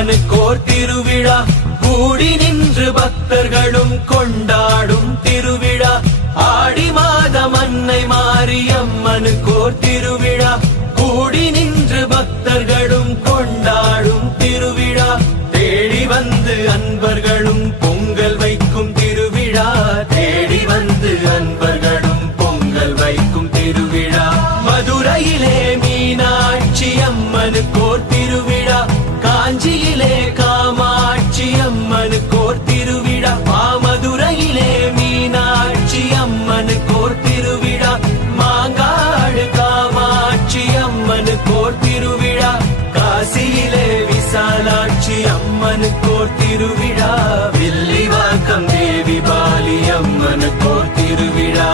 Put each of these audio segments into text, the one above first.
அம்மனுக்கோர் திருவிழா கூடி நின்று பக்தர்களும் கொண்டாடும் திருவிழா ஆடி மாதம் அன்னை மாரியம்மனுக்கோர் திருவிழா கூடி நின்று பக்தர்களும் கொண்டாடும் திருவிழா தேடி வந்து அன்பர்களும் பொங்கல் வைக்கும் திருவிழா தேடி வந்து அன்பர்களும் பொங்கல் வைக்கும் திருவிழா மதுரையிலே மீனாட்சி அம்மனுக்கோர் திருவிழா காஞ்சியிலே காமாட்சி அம்மனுக்கோர் திருவிழா மதுரையிலே மீனாட்சி அம்மனுக்கோர் திருவிழா மாங்காடு காமாட்சி அம்மனுக்கோர் திருவிழா காசியிலே விசாலாட்சி அம்மனுக்கோர் திருவிழா வில்லிவாக்கம் தேவி பாலி அம்மனுக்கோர் திருவிழா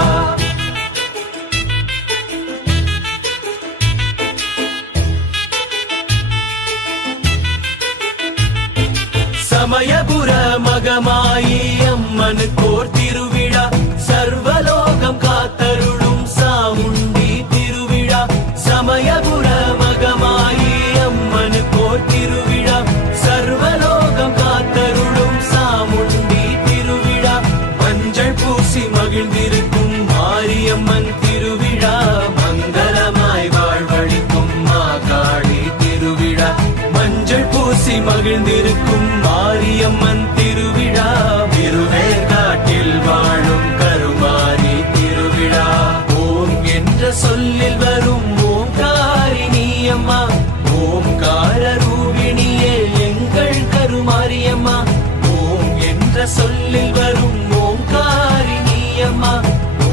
சமயபுர மகமாயி அம்மனுக்கோர் திருவிழா சர்வலோகம் காத்தருளும் சாமுண்டி திருவிழா சமயபுர மகமாயி அம்மனுக்கோர் திருவிழா சர்வலோகம் காத்தருளும் சாமுண்டி திருவிழா மஞ்சள் பூசி மகிழ்ந்திருக்கும் மாரியம்மன் திருவிழா மங்களமாய் வாழ்வழிக்கும் மாகாளி திருவிழா மஞ்சள் பூசி மகிழ்ந்திருக்கும் மாரியம்மன் திருவிழா திருவேற்காட்டில் வாழும் கருமாரி திருவிழா ஓம் என்ற சொல்லில் வரும் ஓம்காரிணி அம்மா ஓம்கார ரூபிணியே எங்கள் கருமாரியம்மா ஓம் என்ற சொல்லில் வரும் ஓம்காரிணி அம்மா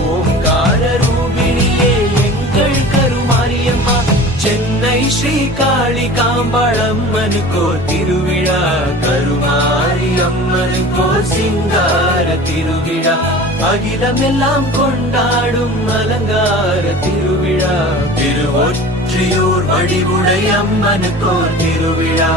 ஓம்கார ரூபிணியே எங்கள் கருமாரியம்மா சென்னை ஸ்ரீ காளி காம்பாளம்மனுக்கோர் திருவிழா கருமாரி அம்மனுக்கோர் சிங்கார திருவிழா அகிலமெல்லாம் கொண்டாடும் அலங்கார திருவிழா திருவொற்றியூர் வடிவுடை அம்மனுக்கோர் திருவிழா